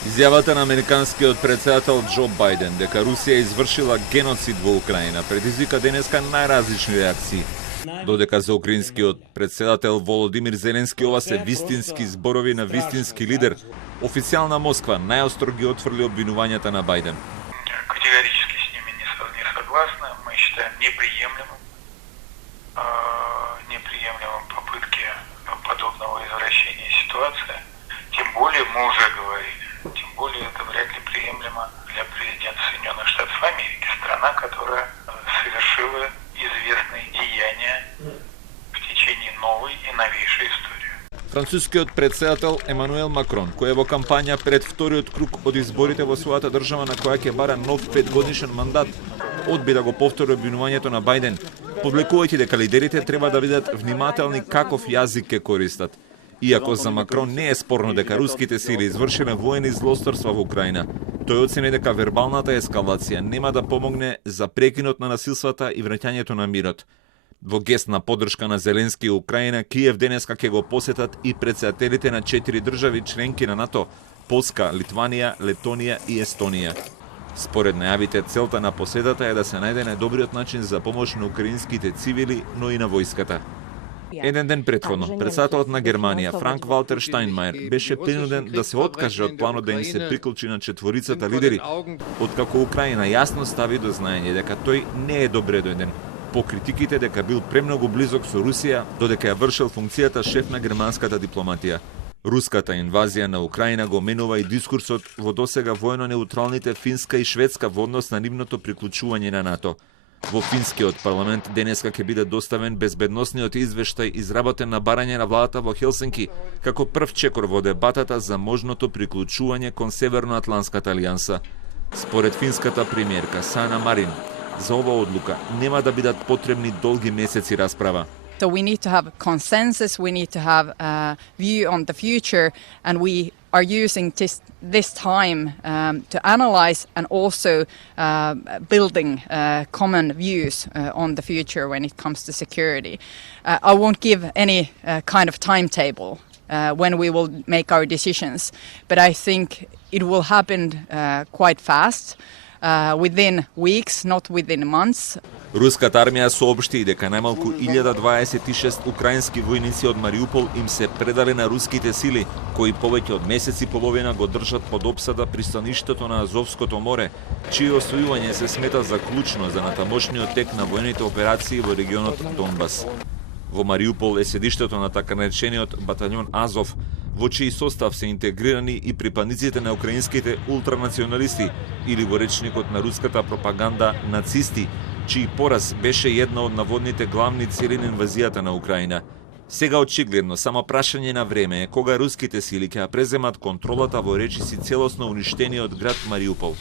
Изјавата на американскиот претседател Џо Бајден дека Русија извршила геноцид во Украина предизвика денеска најразлични реакции. Додека за украинскиот претседател Володимир Зеленски ова се вистински зборови на вистински лидер, официјална Москва најостро ги отфрли обвинувањата на Бајден. Категорически с ними не согласны. Мы считаем неприемлемым попытки подобного извращения ситуации. Тем более, мы уже говорили, тем более это вряд ли приемлемо для президента Соединенных Штатов Америки, страна, которая совершила известные деяния в течение новой и новейшей истории. Францускиот претседател Емануел Макрон, кој е во кампања пред вториот круг од изборите во својата држава на која ќе бара нов 5-годишен мандат, одби да го повтори обвинувањето на Бајден, повлекувајќи дека лидерите треба да бидат внимателни каков јазик ќе користат. Иако за Макрон не е спорно дека руските сили извршиле воени злосторства во Украина, тој оцени дека вербалната ескалација нема да помогне за прекинот на насилствата и враќањето на мирот. Во гест на поддршка на Зеленски и Украина, Киев денеска ќе го посетат и претседателите на 4 држави членки на НАТО: Полска, Литванија, Летонија и Естонија. Според најавите, целта на посетата е да се најде најдобриот начин за помош на украинските цивили, но и на војската. Еден ден претходно, претседателот на Германија, Франк Валтер Штајнмајер, беше принуден да се откаже од планот да им се приклучи на четворицата лидери, откако Украина јасно стави до знаење дека тој не е добре дојден, по критиките дека бил премногу близок со Русија, додека ја вршил функцијата шеф на германската дипломатија. Руската инвазија на Украина го менува и дискурсот во досега воено неутралните Финска и Шведска во однос на нивното приклучување на НАТО. Во финскиот парламент денеска ќе биде доставен безбедносниот извештај изработен на барање на владата во Хелсинки, како прв чекор во дебатата за можното приклучување кон Северноатланската алијанса. Според финската премиерка Сана Марин, за ова одлука нема да бидат потребни долги месеци расправа. So we need to have consensus, we need to have a view on the future, and we are using this time to analyze and also building common views on the future when it comes to security. I won't give any kind of timetable when we will make our decisions, but I think it will happen quite fast. Within weeks, not within months. Руската армија соопшти дека најмалку 1026 украински војници од Мариупол им се предале на руските сили, кои повеќе од месец и половина го држат под опсада пристаништето на Азовското море, чие освојување се смета за клучно за натамошниот тек на воените операции во регионот Донбас. Во Мариупол е седиштето на така наречениот батальон Азов, во чиј состав се интегрирани и припадниците на украинските ултранационалисти или во речникот на руската пропаганда нацисти, чиј пораз беше една од наводните главни цели на инвазијата на Украина. Сега очигледно само прашање на време е кога руските сили ќе преземат контролата во речиси целосно уништениот град Мариупол.